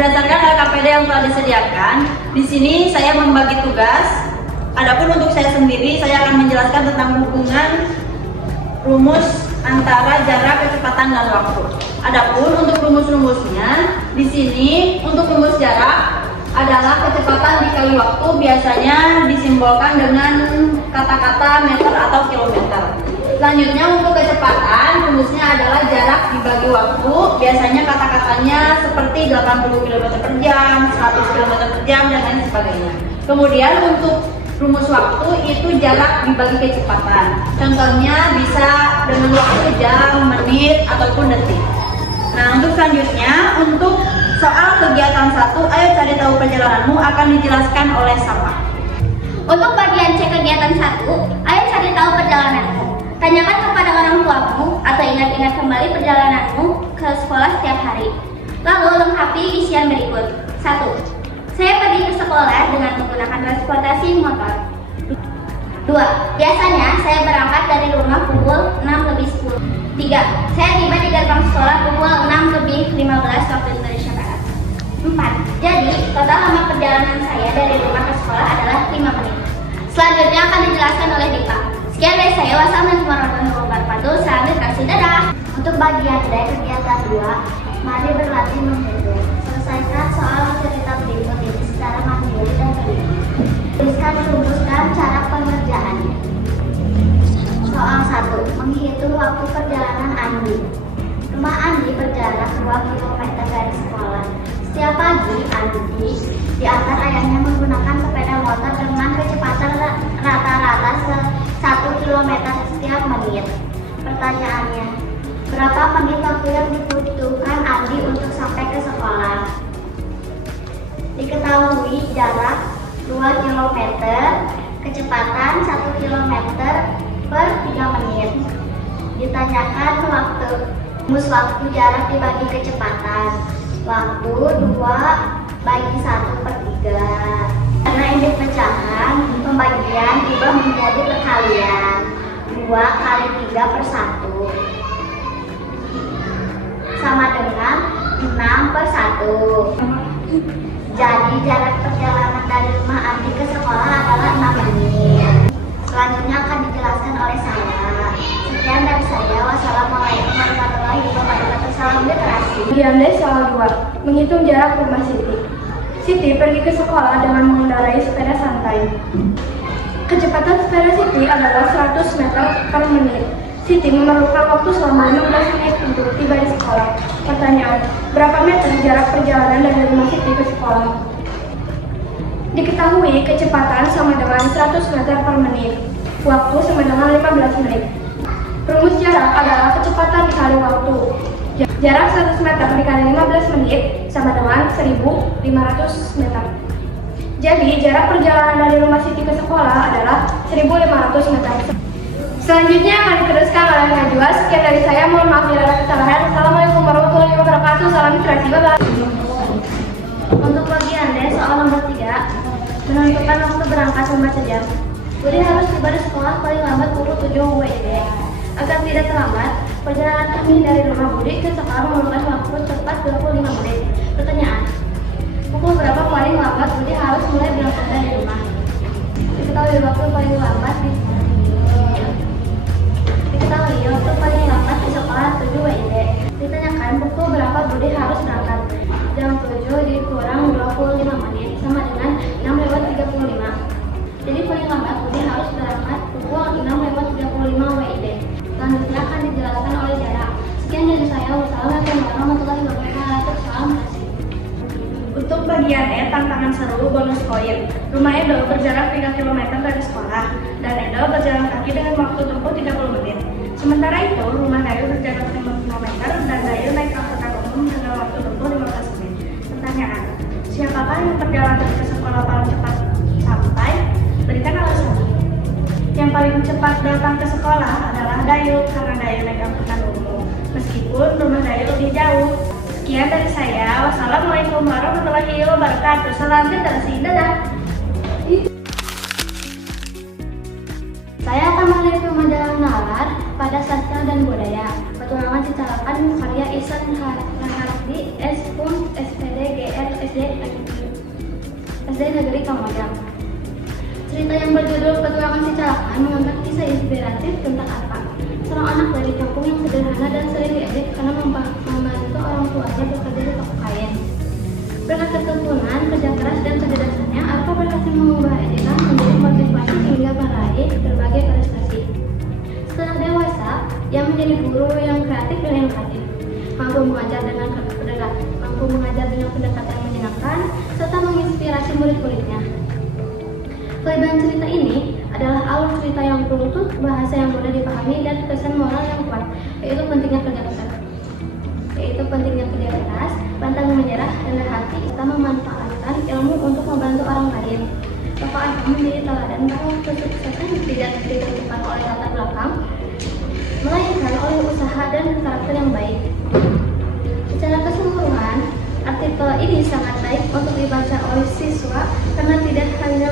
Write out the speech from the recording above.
Berdasarkan LKPD yang telah disediakan, di sini saya membagi tugas. Adapun untuk saya sendiri, saya akan menjelaskan tentang hubungan rumus antara jarak, kecepatan, dan waktu. Adapun untuk rumus-rumusnya, di sini untuk rumus jarak adalah kecepatan dikali waktu, biasanya disimbolkan dengan kata-kata meter atau kilometer. Selanjutnya untuk kecepatan, rumusnya adalah jarak dibagi waktu, biasanya kata-katanya seperti 80 km per jam, 100 km per jam, dan lain sebagainya. Kemudian untuk rumus waktu itu jarak dibagi kecepatan. Contohnya bisa dengan waktu jam, menit, ataupun detik. Nah, untuk selanjutnya, untuk soal kegiatan 1, ayo cari tahu perjalananmu akan dijelaskan oleh Safa. Untuk bagian C kegiatan 1, ayo cari tahu perjalananmu. Tanyakan kepada orang tuamu atau ingat-ingat kembali perjalananmu ke sekolah setiap hari. Lalu lengkapi isian berikut. 1. Saya pergi ke sekolah dengan menggunakan transportasi motor. 2. Biasanya saya berangkat dari rumah pukul 6:10. 3. Saya tiba di gerbang sekolah pukul 6:15 waktu Indonesia Barat. 4. Jadi, total lama perjalanan saya dari rumah ke sekolah adalah 5 menit. Selanjutnya akan dijelaskan oleh Dipa. Sekian dari saya, wassalamualaikum warahmatullahi wabarakatuh. Salam literasi, dadah. Untuk bagian D kegiatan 2, mari berlatih menghitung. Selesaikan soal cerita berikut ini secara mandiri dan teliti. Tuliskan rumus dan cara pengerjaannya. Soal 1, menghitung waktu perjalanan Andi. Rumah Andi berjarak 2 km dari sekolah. Setiap pagi, Andi diantar ayahnya menggunakan sepeda motor dengan kecepatan rata-rata 1 km setiap menit. Pertanyaannya, berapa menit waktu yang dibutuhkan Andi untuk sampai ke sekolah? Diketahui jarak 2 km, kecepatan 1 km per 3 menit. Ditanyakan rumus waktu jarak dibagi kecepatan. Waktu 2 bagi 1/3. Karena ini pecahan, pembagian diubah menjadi perkalian. 2 kali 3/1 sama dengan 6/1. Jadi jarak perjalanan dari rumah Andi ke sekolah adalah 6 menit. Selanjutnya akan dijelaskan oleh saya. Sekian dari saya. Wassalamualaikum warahmatullahi wabarakatuh. Salam literasi. Bagian D soal 2, menghitung jarak rumah Siti. Siti pergi ke sekolah dengan mengendarai sepeda santai. Kecepatan sepeda Siti adalah 100 meter per menit. Siti memerlukan waktu selama 15 menit untuk tiba di sekolah. Pertanyaan, berapa meter jarak perjalanan dari rumah Siti ke sekolah? Diketahui kecepatan sama dengan 100 meter per menit. Waktu sama dengan 15 menit. Rumus jarak adalah kecepatan dikali waktu. Jarak 100 meter dikali 15 menit sama dengan 1500 meter. Jadi jarak perjalanan dari rumah Siti ke sekolah adalah 1500 meter. Selanjutnya akan diteruskan oleh Najwa. Sekian dari saya, mohon maaf bila ada kesalahan. Assalamualaikum warahmatullahi wabarakatuh. Salam literasi, bye-bye. Untuk bagian D soal nomor 3, menentukan waktu berangkat membaca jam. Budi harus tiba di sekolah paling lambat pukul 7 WIB. Agar tidak terlambat, perjalanan kami dari rumah Budi ke sekolah memerlukan waktu tepat 25 menit. Pertanyaan, pukul berapa paling lambat Budi harus mulai berangkat dari rumah? Diketahui waktu paling lambat di sekolah 7 WIB. Ditanyakan pukul berapa Budi harus berangkat. Jam 7 dikurang 25 menit sama dengan 6:35. Jadi paling lambat Budi harus berangkat pukul 6:35 WIB. Selanjutnya akan dijelaskan oleh jarak. Sekian dari saya. Wassalamualaikum warahmatullahi wabarakatuh. Salam kasih. Untuk bagian E, tantangan seru bonus koin. Rumah Edo berjarak 3 km dari sekolah dan Edo berjalan kaki dengan waktu tempuh 30 menit. Sementara itu, rumah Dayu berjarak 5 km dan Dayu naik angkutan umum dengan waktu tempuh 15 menit. Pertanyaan, siapakah yang perjalanan ke sekolah paling cepat sampai? Berikan alasan. Yang paling cepat datang ke sekolah adalah Dayu karena Dayu naik angkutan umum. Meskipun rumah Dayu lebih jauh. Sekian dari saya. Wassalamualaikum warahmatullahi wabarakatuh. Salam literasi, dadah. Saya akan mereview majalah Nalar pada sastra dan budaya. Pertulangan Cicalakan karya Ihsan Harahdi S. SPDGS SD Negeri Kamojang. Cerita yang berjudul Petualangan Si Calakan mengangkat kisah inspiratif tentang Arfa, seorang anak dari kampung yang sederhana dan sering diejek karena membantu orang tuanya bekerja di toko kain. Berkat ketekunan, kerja keras, dan kecerdasannya, Arfa berhasil mengubah ejekan menjadi motivasi hingga meraih berbagai prestasi. Setelah dewasa, ia menjadi guru yang kreatif dan inovatif, mampu mengajar dengan pendekatan yang menyenangkan, serta menginspirasi murid-muridnya. Kelebihan cerita ini adalah alur cerita yang runtut, bahasa yang mudah dipahami, dan pesan moral yang kuat, yaitu pentingnya kerja keras, pantang menyerah, rendah hati, serta memanfaatkan ilmu untuk membantu orang lain. Tokoh Arfa menjadi teladan bahwa kesuksesan tidak ditentukan oleh latar belakang, melainkan oleh usaha dan karakter yang baik. Secara keseluruhan, artikel ini sangat baik untuk dibaca oleh siswa karena tidak hanya